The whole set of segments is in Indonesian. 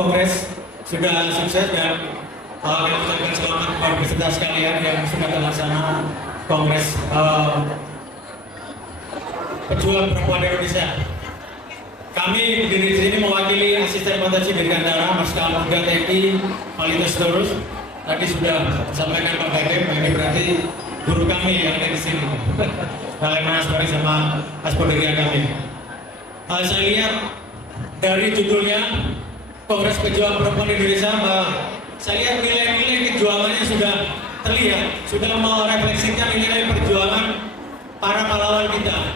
Kongres sudah sukses dan kami ucapkan selamat kepada peserta sekalian yang sudah terlaksana Kongres Pejuang Perempuan Indonesia. Kami di sini mewakili Asisten Potensi Dirgantara Marskal Muda TNI Malitus Torus. Tadi sudah disampaikan Pak Bebem, ini berarti guru kami yang ada di sini. Bagaimana sebagai sama aspoderia kami. Saya lihat dari judulnya Kongres Pejuang Perempuan Indonesia, saya lihat nilai-nilai kejuangannya sudah terlihat, sudah merefleksikan nilai perjuangan para pahlawan kita.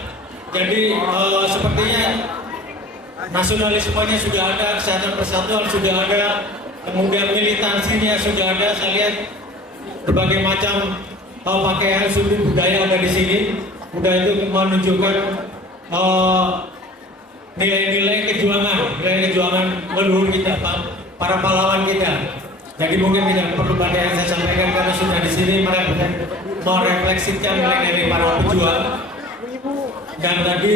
Jadi sepertinya nasionalismenya sudah ada, kesehatan persatuan sudah ada, kemudian militansinya sudah ada. Saya lihat berbagai macam pakaian suku budaya ada di sini. Udah itu menunjukkan nilai-nilai kejuangan leluhur kita, para pahlawan kita. Jadi mungkin tidak perlu banyak yang saya sampaikan karena sudah di sini merefleksikan nilai-nilai para pejuang. Dan tadi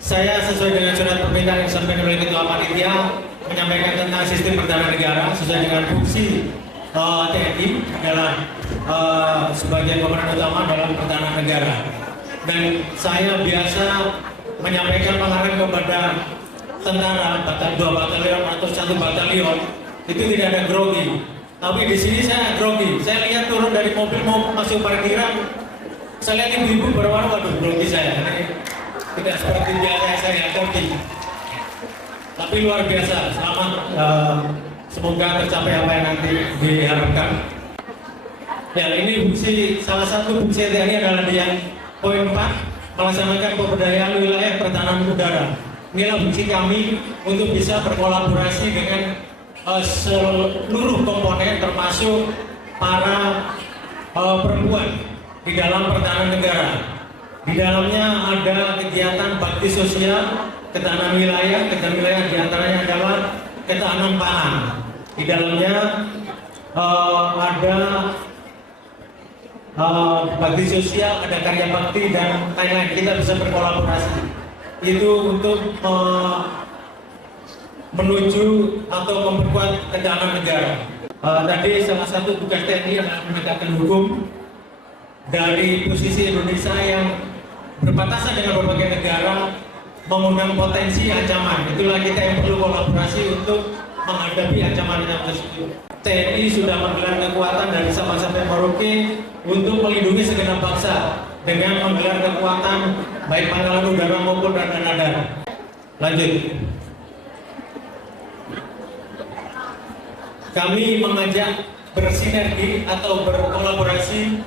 saya sesuai dengan surat permintaan yang disampaikan oleh Ketua Panitia menyampaikan tentang sistem pertahanan negara sesuai dengan fungsi TNI adalah sebagai komandan utama dalam pertahanan negara. Dan saya biasa menyampaikan pengarahan kepada tentara, 2 batalion atau 1 batalion itu tidak ada grogi. Tapi di sini saya grogi. Saya lihat turun dari mobil mau masuk parkiran, saya lihat ibu-ibu berwarna, waduh grogi saya. Ini tidak seperti biasa saya grogi. Tapi luar biasa. Selamat. Semoga tercapai apa yang nanti diharapkan. Ya, ini fungsi, salah satu fungsi TNI adalah di yang poin 4, melaksanakan pemberdayaan wilayah pertahanan udara. Inilah fungsi kami untuk bisa berkolaborasi dengan seluruh komponen termasuk para perempuan di dalam pertahanan negara. Di dalamnya ada kegiatan bakti sosial, ketahanan wilayah diantaranya adalah ketahanan pangan. Di dalamnya ada bakti sosial, ada karya bakti dan lain-lain. Kita bisa berkolaborasi. Itu untuk menuju atau memperkuat ketahanan negara. Tadi salah satu tugas TNI adalah menegakkan hukum dari posisi Indonesia yang berbatasan dengan berbagai negara, mengundang potensi ancaman. Itulah kita yang perlu kolaborasi untuk menghadapi ancaman-ancaman tersebut. TNI sudah menggelar kekuatan dari Sabang sampai Merauke untuk melindungi segenap bangsa dengan menggelar kekuatan baik pangkalan udara maupun darat. Lanjut. Kami mengajak bersinergi atau berkolaborasi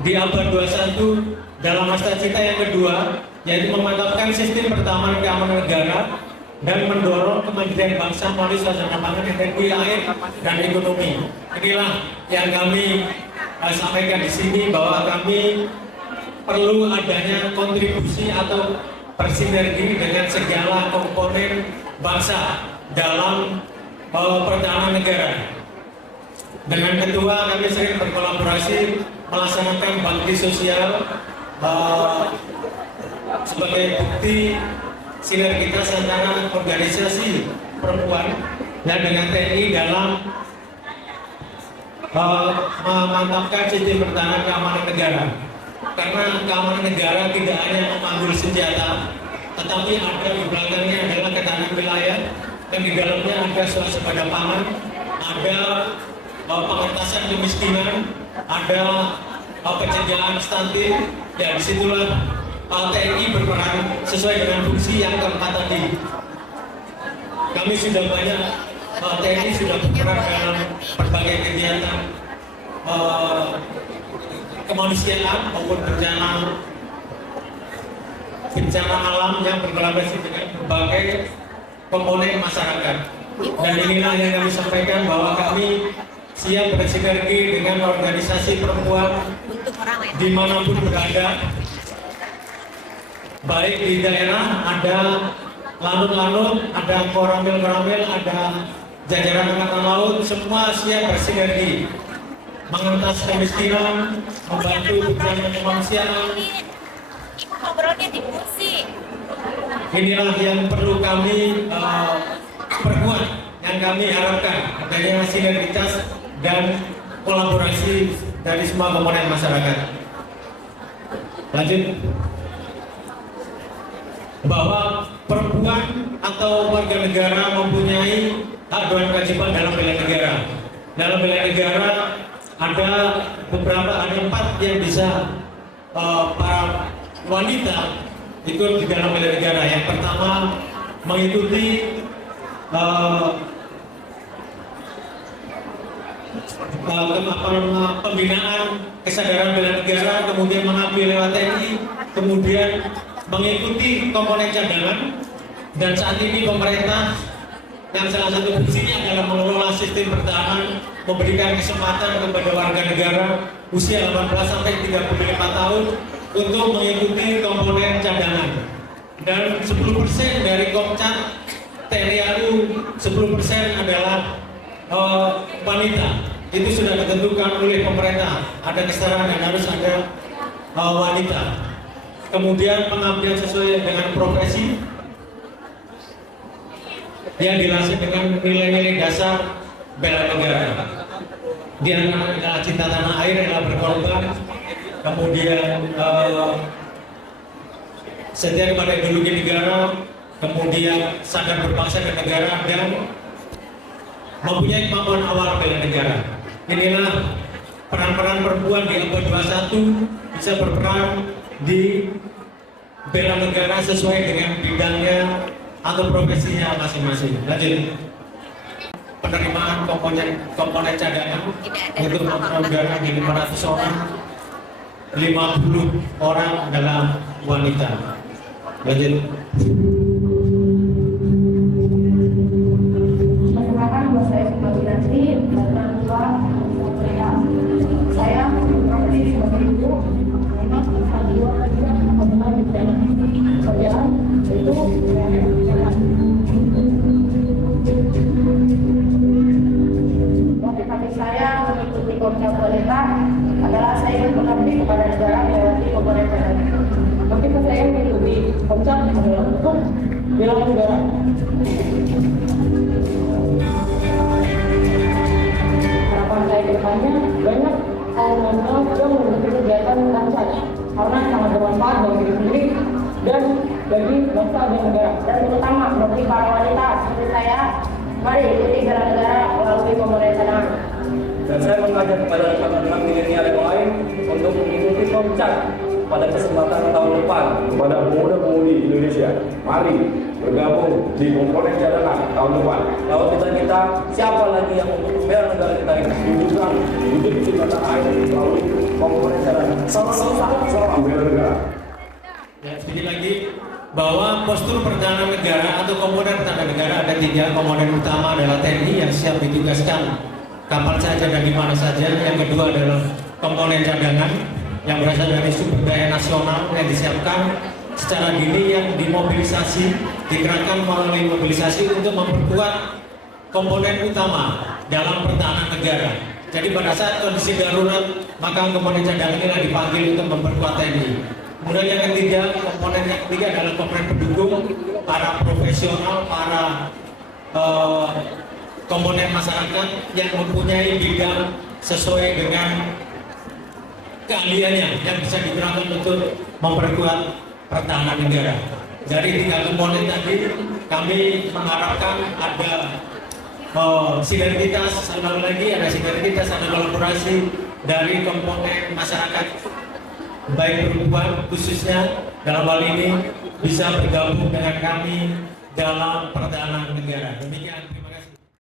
di abad 21 dalam masa cita yang kedua, yaitu memantapkan sistem pertahanan keamanan negara dan mendorong kemandirian bangsa melalui suasana pangan, energi, air, dan ekonomi. Inilah yang kami sampaikan di sini, bahwa kami perlu adanya kontribusi atau bersinergi dengan segala komponen bangsa dalam pertahanan negara. Dengan ketua kami sering berkolaborasi melaksanakan bakti sosial sebagai bukti sinergitas antara organisasi perempuan dan dengan TNI dalam memantapkan sistem pertahanan keamanan negara. Karena keamanan negara tidak hanya memanggul senjata, tetapi ada di belakangnya adalah ketahanan wilayah, dan di dalamnya ada swasembada pangan, ada pengentasan kemiskinan, ada pencegahan stunting. Ya, disitulah TNI berperan sesuai dengan fungsi yang keempat tadi. Kami sudah banyak, TNI sudah berperan dalam berbagai kegiatan kemanusiaan maupun bencana alam yang berkolaborasi dengan berbagai komponen masyarakat. Dan inilah yang kami sampaikan, bahwa kami siap bersinergi dengan organisasi perempuan dimanapun berada. Baik di daerah, ada lanut-lanut, ada koramil-koramil, ada jajaran angkatan laut, semua siap bersinergi mengentas kemiskinan, membantu bencana kemanusiaan. Ngobrolnya di kursi. inilah yang perlu kami perkuat, yang kami harapkan adanya sinergitas dan kolaborasi dari semua komponen masyarakat. Lanjut, bahwa perempuan atau warga negara mempunyai hak dan kewajiban dalam bela negara. Dalam bela negara ada 4 yang bisa para wanita ikut di dalam bela negara. Yang pertama, mengikuti pembinaan kesadaran bela negara, kemudian mengabdi lewat TNI, kemudian mengikuti komponen cadangan, dan saat ini pemerintah yang salah satu fungsinya adalah mengelola sistem pertahanan, memberikan kesempatan kepada warga negara usia 18 sampai 35 tahun untuk mengikuti komponen cadangan. Dan 10% dari Komcat TNI AU, 10% adalah wanita. Itu sudah ditentukan oleh pemerintah, ada kesetaraan dan harus ada wanita. Kemudian pengabdian sesuai dengan profesi yang dilansir dengan nilai-nilai dasar bela negara. Di antara adalah cinta tanah air, rela berkorban, kemudian setia kepada ideologi negara, kemudian sadar berbangsa dan negara, dan mempunyai kemampuan awal bela negara. Inilah peran-peran perempuan di abad 21 bisa berperan di bela negara sesuai dengan bidangnya atau profesinya masing-masing. Lanjut, penerimaan komponen cadangan untuk negara di 500 orang, 50 orang adalah wanita. Lanjut. Perkenalkan, buat saya sebagai nanti dan tua saya berprofesi sebagai ibu. Memang kedua adalah bidang kerjaan itu motivasi saya mengikuti Komcat Wanita adalah saya ingin mengabdi kepada negara melewati komponen cadangan. Motivasi saya mengikuti Komcat adalah untuk bela negara. Harapan saya ke depannya banyak kaum nasional yang mengikuti kegiatan Komcat karena sangat bermanfaat bagi diri sendiri dan bagi bangsa dan negara, dan terutama bagi para wanita seperti saya. Mari ikuti bela negara melalui komponen cadangan. Dan saya mengajak kepada rekan-rekan milenial yang lain untuk mengikuti Komcat pada kesempatan tahun depan. Kepada pemuda-pemudi Indonesia, mari bergabung di komponen cadangan tahun depan. Lawan kita siapa lagi yang untuk membela negara kita ini? Tunjukkan wujud cinta tanah air melalui komponen cadangan. Salam bela negara. Ya, sedikit lagi bahwa postur pertahanan negara atau komponen pertahanan negara ada 3 komponen utama, adalah TNI yang siap ditugaskan kapal saja dan di mana saja. Yang kedua adalah komponen cadangan yang berasal dari sumber daya nasional yang disiapkan secara dini, yang dimobilisasi, digerakkan melalui mobilisasi untuk memperkuat komponen utama dalam pertahanan negara. Jadi pada saat kondisi darurat, maka komponen cadangan inilah dipanggil untuk memperkuat TNI. Kemudian yang ketiga, komponen yang ketiga adalah komponen pendukung, para profesional, para komponen masyarakat yang mempunyai bidang sesuai dengan keahliannya yang bisa digunakan untuk memperkuat pertahanan negara. Dari 3 komponen tadi, kami mengharapkan ada sinergitas, ada sinergitas, ada kolaborasi dari komponen masyarakat, baik perempuan khususnya dalam hal ini bisa bergabung dengan kami dalam pertahanan negara. Demikian.